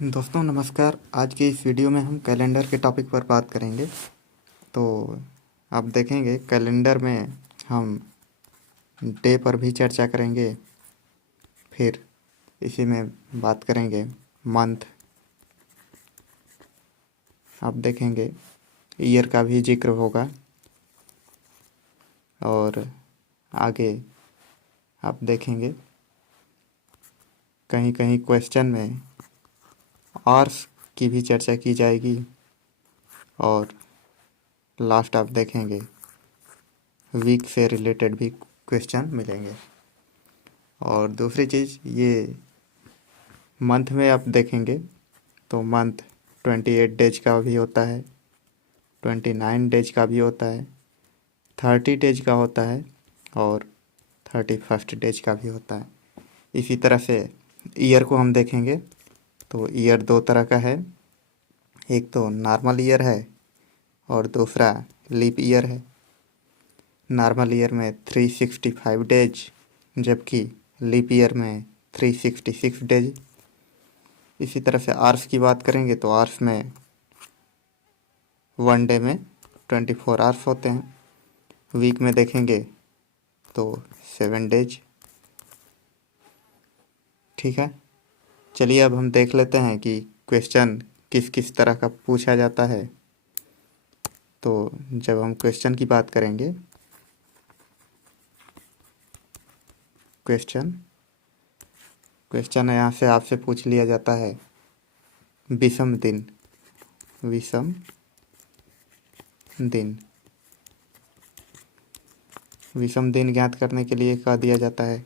दोस्तों नमस्कार। आज की इस वीडियो में हम कैलेंडर के टॉपिक पर बात करेंगे। तो आप देखेंगे कैलेंडर में हम डे पर भी चर्चा करेंगे, फिर इसी में बात करेंगे मंथ। आप देखेंगे ईयर का भी जिक्र होगा और आगे आप देखेंगे कहीं कहीं क्वेश्चन में आवर्स की भी चर्चा की जाएगी और लास्ट आप देखेंगे वीक से रिलेटेड भी क्वेश्चन मिलेंगे। और दूसरी चीज़ ये मंथ में आप देखेंगे तो मंथ 28 डेज का भी होता है, 29 डेज का भी होता है, 30 डेज का होता है और 31 डेज का भी होता है। इसी तरह से ईयर को हम देखेंगे तो ईयर दो तरह का है, एक तो नॉर्मल ईयर है और दूसरा लीप ईयर है। नॉर्मल ईयर में 365 डेज जबकि लीप ईयर में 366 डेज। इसी तरह से आवर्स की बात करेंगे तो आवर्स में वन डे में 24 आवर्स होते हैं। वीक में देखेंगे तो 7 डेज। ठीक है, चलिए अब हम देख लेते हैं कि क्वेश्चन किस किस तरह का पूछा जाता है। तो जब हम क्वेश्चन की बात करेंगे, क्वेश्चन यहाँ से आपसे पूछ लिया जाता है विषम दिन। विषम दिन विषम दिन ज्ञात करने के लिए कह दिया जाता है,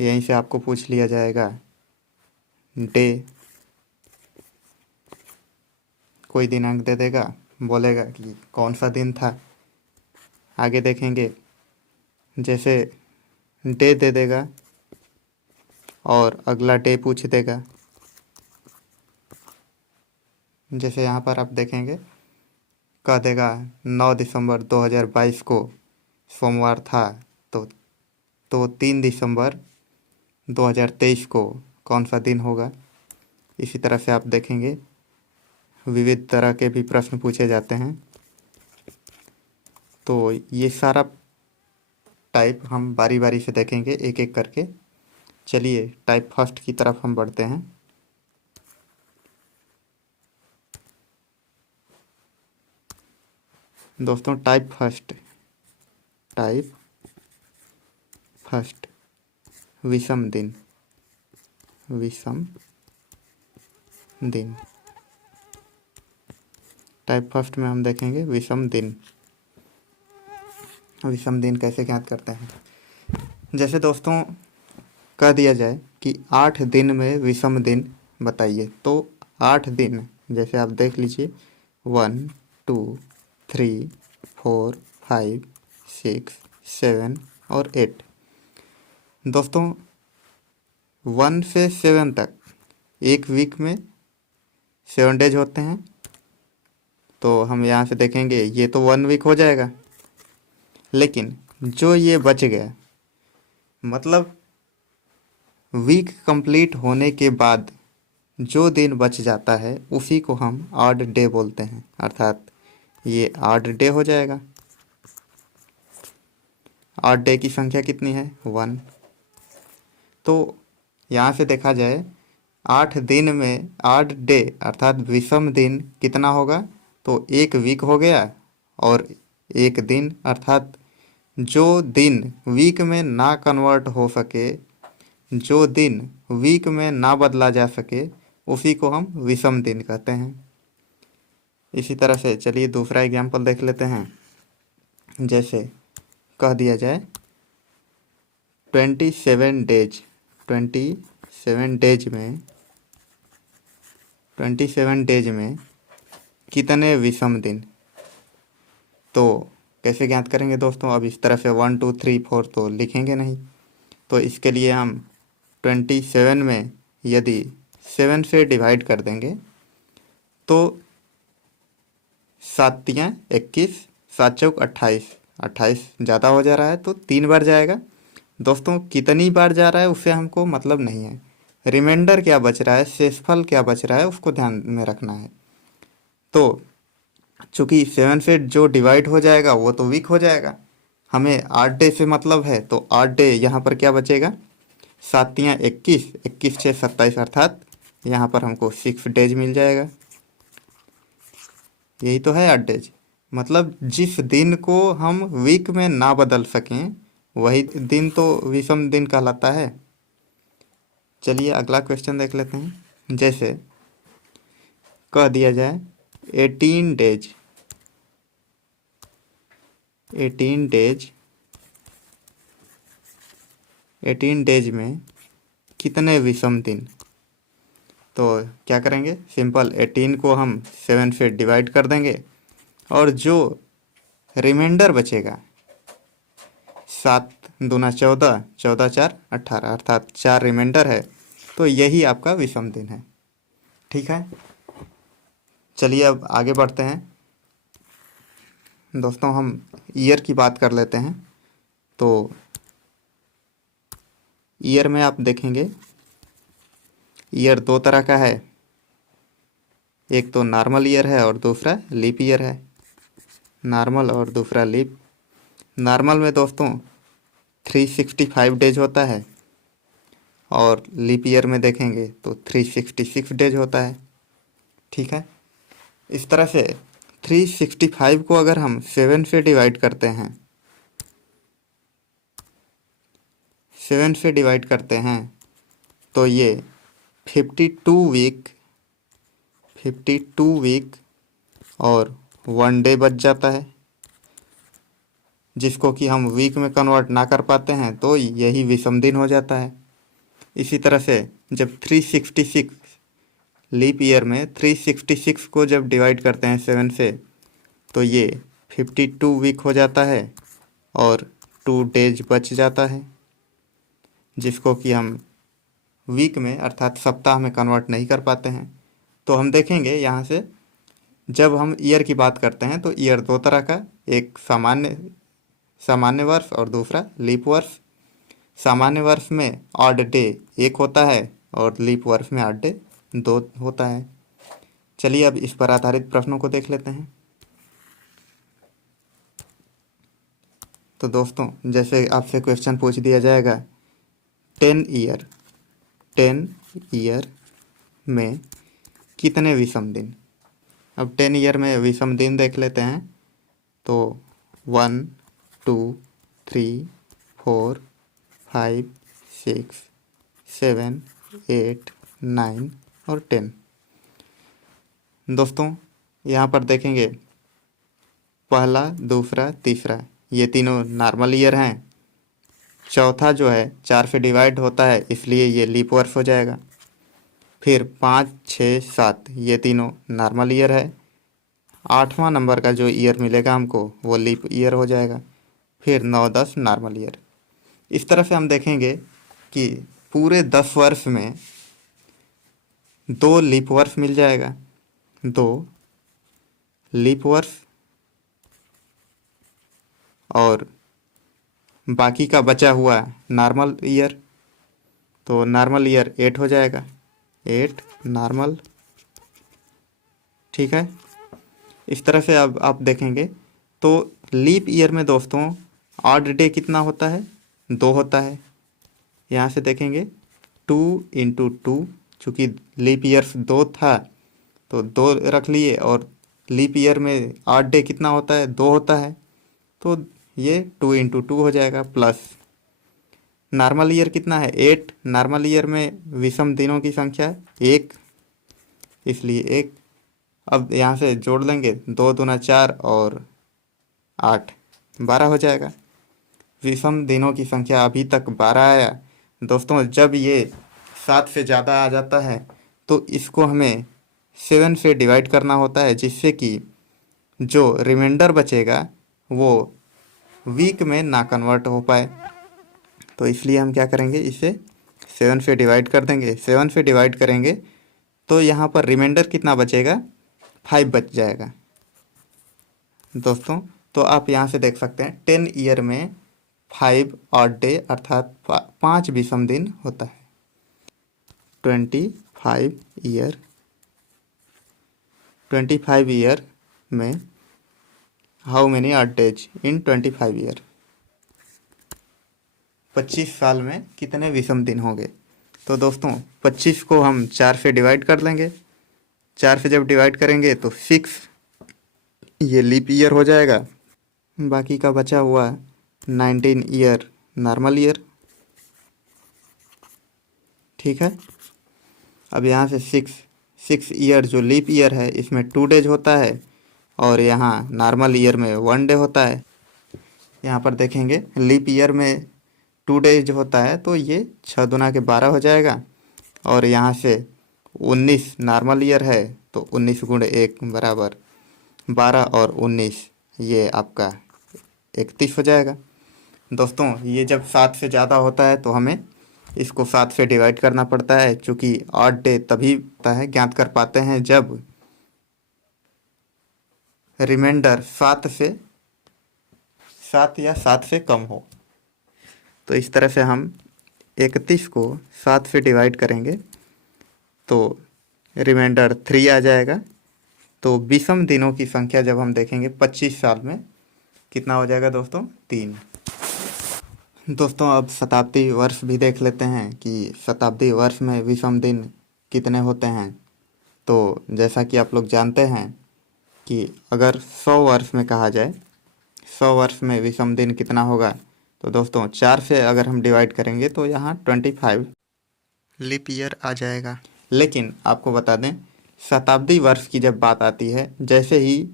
यहीं से आपको पूछ लिया जाएगा डे। कोई दिनांक दे देगा, बोलेगा कि कौन सा दिन था। आगे देखेंगे जैसे डे दे देगा और अगला डे पूछ देगा। जैसे यहाँ पर आप देखेंगे कह देगा 9 दिसंबर 2022 को सोमवार था, तो 3 दिसंबर 2023 को कौन सा दिन होगा। इसी तरह से आप देखेंगे विविध तरह के भी प्रश्न पूछे जाते हैं। तो ये सारा टाइप हम बारी बारी से देखेंगे एक एक करके। चलिए टाइप फर्स्ट की तरफ हम बढ़ते हैं। दोस्तों टाइप फर्स्ट विषम दिन। टाइप फर्स्ट में हम देखेंगे विषम दिन। विषम दिन कैसे ज्ञात करते हैं। जैसे दोस्तों कह दिया जाए कि 8 दिन में विषम दिन बताइए, तो 8 दिन जैसे आप देख लीजिए 1 2 3 4 5 6 7 और 8। दोस्तों 1 से 7 तक एक वीक में 7 डेज होते हैं। तो हम यहाँ से देखेंगे ये तो 1 वीक हो जाएगा, लेकिन जो ये बच गया मतलब वीक कंप्लीट होने के बाद जो दिन बच जाता है उसी को हम ऑड डे बोलते हैं, अर्थात ये ऑड डे हो जाएगा। ऑड डे की संख्या कितनी है 1। तो यहाँ से देखा जाए 8 दिन में ऑड डे अर्थात विषम दिन कितना होगा, तो एक वीक हो गया और एक दिन, अर्थात जो दिन वीक में ना कन्वर्ट हो सके, जो दिन वीक में ना बदला जा सके उसी को हम विषम दिन कहते हैं। इसी तरह से चलिए दूसरा एग्जाम्पल देख लेते हैं। जैसे कह दिया जाए 27 डेज। 27 डेज में कितने विषम दिन। तो कैसे ज्ञात करेंगे दोस्तों। अब इस तरह से 1 2 3 4 तो लिखेंगे नहीं, तो इसके लिए हम 27 में यदि 7 से डिवाइड कर देंगे तो 7 तियाँ 21, 7 चौक 28। 28 ज़्यादा हो जा रहा है तो 3 बार जाएगा। दोस्तों कितनी बार जा रहा है उससे हमको मतलब नहीं है, रिमाइंडर क्या बच रहा है, शेषफल क्या बच रहा है, उसको ध्यान में रखना है। तो चूंकि 7 से जो डिवाइड हो जाएगा वो तो वीक हो जाएगा, हमें 8 डे से मतलब है, तो 8 डे यहाँ पर क्या बचेगा, 7×3 = 21, 21×6 = 27, अर्थात यहाँ पर हमको 6 डेज मिल जाएगा। यही तो है 8 डेज, मतलब जिस दिन को हम वीक में ना बदल सकें वही दिन तो विषम दिन कहलाता है। चलिए अगला क्वेश्चन देख लेते हैं। जैसे कह दिया जाए 18 डेज, 18 डेज, 18 डेज में कितने विषम दिन। तो क्या करेंगे, सिंपल 18 को हम 7 से डिवाइड कर देंगे और जो रिमाइंडर बचेगा 7×2 = 14, 14×4 = 18, अर्थात 4 रिमाइंडर है, तो यही आपका विषम दिन है। ठीक है, चलिए अब आगे बढ़ते हैं दोस्तों, हम ईयर की बात कर लेते हैं। तो ईयर में आप देखेंगे ईयर दो तरह का है, एक तो नॉर्मल ईयर है और दूसरा लीप ईयर है। नॉर्मल और दूसरा लीप। नॉर्मल में दोस्तों 365 डेज होता है और लीप ईयर में देखेंगे तो 366 डेज होता है। ठीक है, इस तरह से 365 को अगर हम 7 से डिवाइड करते हैं, 7 से डिवाइड करते हैं तो ये 52 वीक, 52 वीक और 1 डे बच जाता है, जिसको कि हम वीक में कन्वर्ट ना कर पाते हैं, तो यही विषम दिन हो जाता है। इसी तरह से जब 366 लीप ईयर में 366 को जब डिवाइड करते हैं 7 से, तो ये 52 वीक हो जाता है और 2 डेज बच जाता है, जिसको कि हम वीक में अर्थात सप्ताह में कन्वर्ट नहीं कर पाते हैं। तो हम देखेंगे यहाँ से, जब हम ईयर की बात करते हैं तो ईयर दो तरह का, एक सामान्य वर्ष और दूसरा लीप वर्ष। सामान्य वर्ष में ऑड डे 1 होता है और लीप वर्ष में ऑड डे 2 होता है। चलिए अब इस पर आधारित प्रश्नों को देख लेते हैं। तो दोस्तों जैसे आपसे क्वेश्चन पूछ दिया जाएगा 10 ईयर में कितने विषम दिन। अब 10 ईयर में विषम दिन देख लेते हैं। तो 1, 2, 3, 4, 5, 6, 7, 8, 9 और 10। दोस्तों यहाँ पर देखेंगे पहला, दूसरा, तीसरा, ये तीनों नॉर्मल ईयर हैं। चौथा जो है 4 से डिवाइड होता है, इसलिए ये लीप वर्ष हो जाएगा। फिर 5, 6, 7 ये तीनों नॉर्मल ईयर है। 8वां नंबर का जो ईयर मिलेगा हमको वो लीप ईयर हो जाएगा। फिर 9, 10 नॉर्मल ईयर। इस तरह से हम देखेंगे कि पूरे 10 वर्ष में 2 लीप वर्ष मिल जाएगा, 2 लीप वर्ष, और बाकी का बचा हुआ नॉर्मल ईयर। तो नॉर्मल ईयर 8 हो जाएगा, 8 नॉर्मल। ठीक है, इस तरह से अब आप देखेंगे तो लीप ईयर में दोस्तों ऑड डे कितना होता है, 2 होता है। यहाँ से देखेंगे 2×2, चूँकि लीप ईयर 2 था तो 2 रख लिए, और लीप ईयर में ऑड डे कितना होता है, 2 होता है, तो ये 2×2 हो जाएगा। प्लस नॉर्मल ईयर कितना है, 8। नॉर्मल ईयर में विषम दिनों की संख्या 1, इसलिए 1। अब यहाँ से जोड़ लेंगे, 2×2 = 4 और 8, 12 हो जाएगा। विषम दिनों की संख्या अभी तक 12 आया। दोस्तों जब ये 7 से ज़्यादा आ जाता है तो इसको हमें 7 से डिवाइड करना होता है, जिससे कि जो रिमाइंडर बचेगा वो वीक में ना कन्वर्ट हो पाए। तो इसलिए हम क्या करेंगे, इसे 7 से डिवाइड कर देंगे। 7 से डिवाइड करेंगे तो यहाँ पर रिमाइंडर कितना बचेगा, 5 बच जाएगा। दोस्तों तो आप यहाँ से देख सकते हैं 10 ईयर में 5 ऑड डे अर्थात 5 विषम दिन होता है। 25 ईयर 25 ईयर में how many are days in 25 year, 25 साल में कितने विषम दिन होंगे। तो दोस्तों 25 को हम 4 से डिवाइड कर लेंगे। 4 से जब डिवाइड करेंगे तो 6 ये लीप ईयर हो जाएगा। बाकी का बचा हुआ 19 ईयर नॉर्मल ईयर। ठीक है। अब यहाँ से 6 ईयर जो लीप ईयर है इसमें 2 डेज होता है और यहाँ नॉर्मल ईयर में 1 डे होता है। यहाँ पर देखेंगे लीप ईयर में 2 डेज होता है तो ये 6 दूना के 12 हो जाएगा और यहाँ से 19 नॉर्मल ईयर है तो 19 गुणे 1 बराबर 12 और 19 ये आपका 31 हो जाएगा। दोस्तों ये जब 7 से ज़्यादा होता है तो हमें इसको 7 से डिवाइड करना पड़ता है, चूँकि 8 डे तभी होता है ज्ञात कर पाते हैं जब रिमाइंडर 7 या 7 से कम हो। तो इस तरह से हम 31 को 7 से डिवाइड करेंगे तो रिमाइंडर 3 आ जाएगा। तो विषम दिनों की संख्या जब हम देखेंगे 25 साल में कितना हो जाएगा दोस्तों, 3। दोस्तों अब शताब्दी वर्ष भी देख लेते हैं कि शताब्दी वर्ष में विषम दिन कितने होते हैं। तो जैसा कि आप लोग जानते हैं कि अगर 100 वर्ष में कहा जाए 100 वर्ष में विषम दिन कितना होगा, तो दोस्तों 4 से अगर हम डिवाइड करेंगे तो यहाँ 25 लीप ईयर आ जाएगा। लेकिन आपको बता दें शताब्दी वर्ष की जब बात आती है, जैसे ही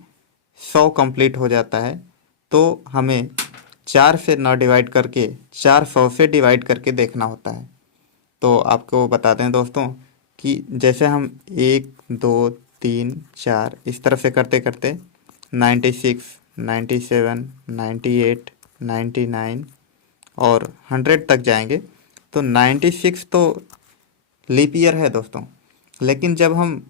100 कंप्लीट हो जाता है तो हमें 4 से न डिवाइड करके 400 से डिवाइड करके देखना होता है। तो आपको बता दें दोस्तों कि जैसे हम 1 2 3 4 इस तरह से करते करते 96 97 98 99 और 100 तक जाएंगे तो 96 तो लीप ईयर है दोस्तों। लेकिन जब हम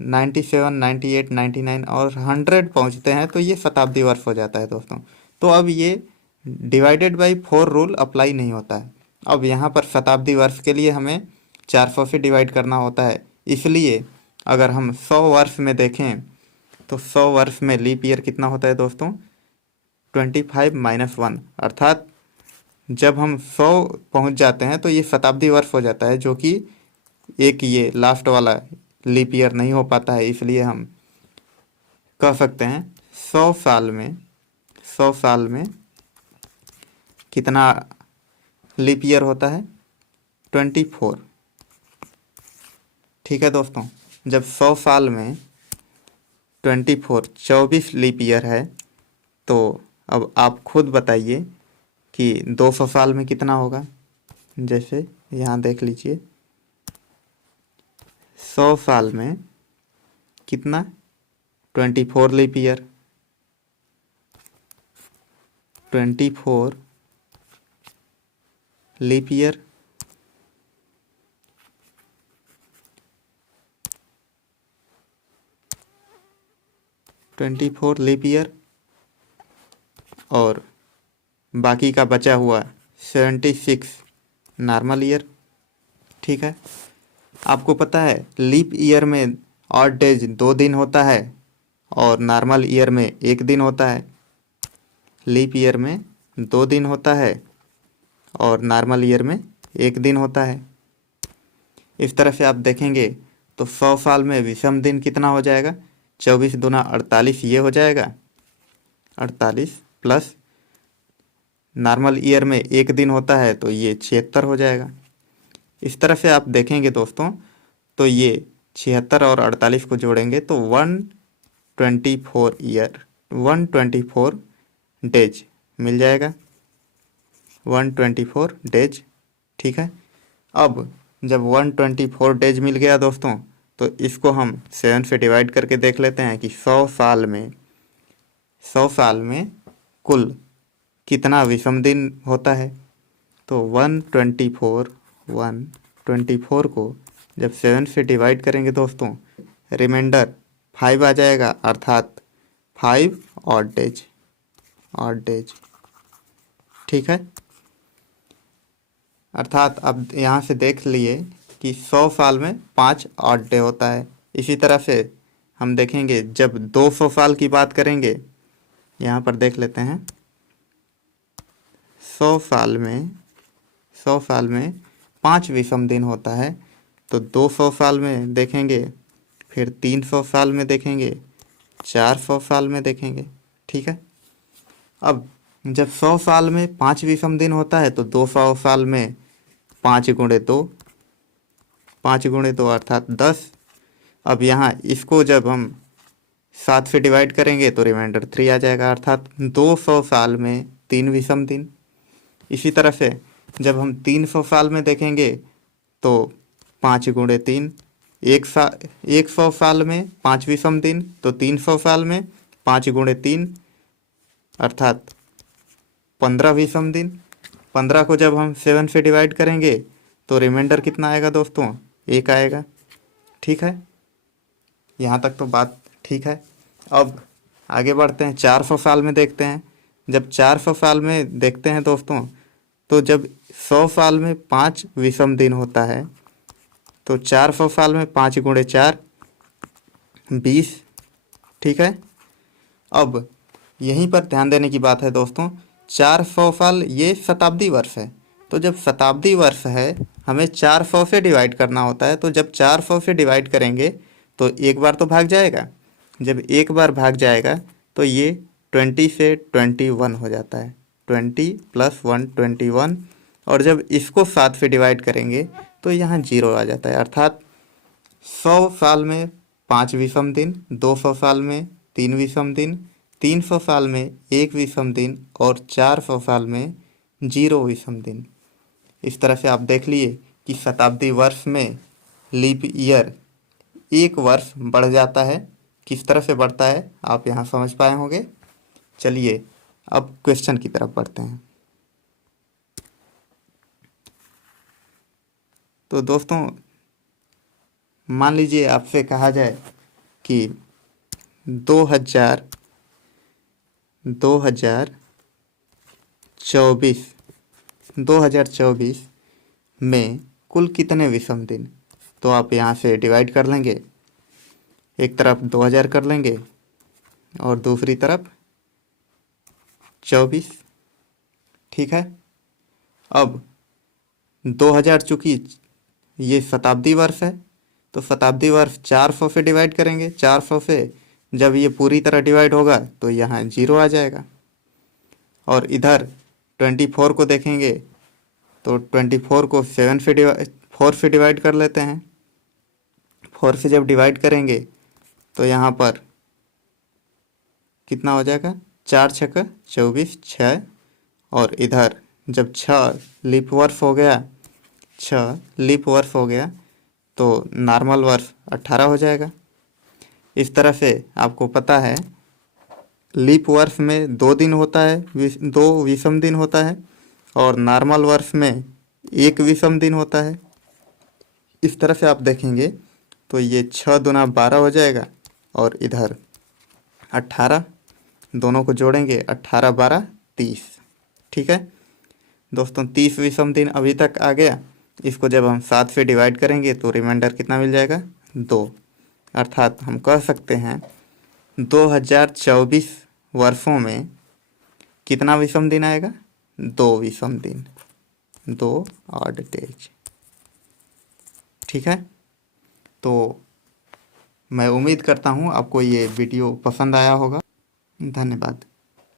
97 98 99 और 100 पहुंचते हैं तो ये शताब्दी वर्ष हो जाता है दोस्तों। तो अब ये डिवाइडेड बाई 4 रूल अप्लाई नहीं होता है। अब यहाँ पर शताब्दी वर्ष के लिए हमें 400 से डिवाइड करना होता है। इसलिए अगर हम 100 वर्ष में देखें तो 100 वर्ष में लीप ईयर कितना होता है दोस्तों, 25 - 1, अर्थात जब हम 100 पहुंच जाते हैं तो ये शताब्दी वर्ष हो जाता है, जो कि एक ये लास्ट वाला लीप ईयर नहीं हो पाता है। इसलिए हम कह सकते हैं 100 साल में कितना लीप ईयर होता है, 24। ठीक है दोस्तों, जब 100 साल में 24 लीप ईयर है तो अब आप खुद बताइए कि 200 साल में कितना होगा। जैसे यहाँ देख लीजिए 100 साल में कितना, 24 leap year, 24 leap year. Leap year और बाकी का बचा हुआ 76 नॉर्मल ईयर। ठीक है। आपको पता है लीप ईयर में ऑड डेज 2 दिन होता है और नॉर्मल ईयर में 1 दिन होता है। लीप ईयर में 2 दिन होता है और नॉर्मल ईयर में 1 दिन होता है। इस तरह से आप देखेंगे तो 100 साल में विषम दिन कितना हो जाएगा, 24 दूना 48 ये हो जाएगा, 48 प्लस नॉर्मल ईयर में 1 दिन होता है तो ये 76 हो जाएगा। इस तरह से आप देखेंगे दोस्तों तो ये 76 और 48 को जोड़ेंगे तो 124 डेज मिल जाएगा, 124 डेज। ठीक है। अब जब 124 डेज मिल गया दोस्तों तो इसको हम 7 से डिवाइड करके देख लेते हैं कि 100 साल में कुल कितना विषम दिन होता है। तो 124 को जब 7 से डिवाइड करेंगे दोस्तों रिमाइंडर 5 आ जाएगा, अर्थात 5 ऑड डेज। ठीक है। अर्थात अब यहाँ से देख लिए कि 100 साल में 5 ऑड डे होता है। इसी तरह से हम देखेंगे जब 200 साल की बात करेंगे, यहाँ पर देख लेते हैं 100 साल में 5 विषम दिन होता है। तो 200 साल में देखेंगे, फिर 300 साल में देखेंगे, 400 साल में देखेंगे। ठीक है, अब जब 100 साल में 5 विषम दिन होता है तो 200 साल में 5 गुणे 2, 5 गुणे 2 अर्थात 10। अब यहाँ इसको जब हम 7 से डिवाइड करेंगे तो रिमाइंडर 3 आ जाएगा, अर्थात 200 साल में 3 विषम दिन। इसी तरह से जब हम 300 साल में देखेंगे तो 5 गुणे 3, 100 साल में 5 विषम दिन, तो 300 साल में 5 गुणे 3 अर्थात 15 विषम दिन। 15 को जब हम 7 से डिवाइड करेंगे तो रिमाइंडर कितना आएगा दोस्तों? 1 आएगा। ठीक है, यहाँ तक तो बात ठीक है। अब आगे बढ़ते हैं, 400 साल में देखते हैं। जब 400 साल में देखते हैं दोस्तों, तो जब 100 साल में 5 विषम दिन होता है तो 400 साल में 5 गुणे 4 20। ठीक है, अब यहीं पर ध्यान देने की बात है दोस्तों, 400 साल ये शताब्दी वर्ष है। तो जब शताब्दी वर्ष है हमें 400 से डिवाइड करना होता है। तो जब 400 से डिवाइड करेंगे तो एक बार तो भाग जाएगा। जब एक बार भाग जाएगा तो ये 20 से 21 हो जाता है, 20 + 1 21। और जब इसको 7 से डिवाइड करेंगे तो यहाँ 0 आ जाता है, अर्थात 100 साल में 5 विषम दिन, 200 साल में 3 विषम दिन, 300 साल में 1 विषम दिन और 400 साल में 0 विषम दिन। इस तरह से आप देख लिए कि शताब्दी वर्ष में लीप ईयर एक वर्ष बढ़ जाता है। किस तरह से बढ़ता है आप यहाँ समझ पाए होंगे। चलिए अब क्वेश्चन की तरफ बढ़ते हैं। तो दोस्तों मान लीजिए आपसे कहा जाए कि 2024 में कुल कितने विषम दिन, तो आप यहाँ से डिवाइड कर लेंगे। एक तरफ 2000 कर लेंगे और दूसरी तरफ 24। ठीक है, अब 2000 चूँकि ये शताब्दी वर्ष है तो शताब्दी वर्ष 400 से डिवाइड करेंगे। 400 से जब ये पूरी तरह डिवाइड होगा तो यहाँ 0 आ जाएगा। और इधर 24 को देखेंगे तो 24 को 4 से डिवाइड कर लेते हैं। 4 से जब डिवाइड करेंगे तो यहाँ पर कितना हो जाएगा, 4 × 6 = 24, 6। और इधर जब 6 लीप वर्ष हो गया तो नॉर्मल वर्ष 18 हो जाएगा। इस तरह से आपको पता है लीप वर्ष में 2 दिन होता है, 2 विषम दिन होता है, और नॉर्मल वर्ष में 1 विषम दिन होता है। इस तरह से आप देखेंगे तो ये 6 दूना 12 हो जाएगा और इधर 18, दोनों को जोड़ेंगे 18 12 30। ठीक है दोस्तों, 30 विषम दिन अभी तक आ गया। इसको जब हम 7 से डिवाइड करेंगे तो रिमाइंडर कितना मिल जाएगा, 2। अर्थात हम कह सकते हैं 2024 वर्षों में कितना विषम दिन आएगा, 2 विषम दिन, 2 ऑड डेज। ठीक है, तो मैं उम्मीद करता हूँ आपको ये वीडियो पसंद आया होगा। धन्यवाद।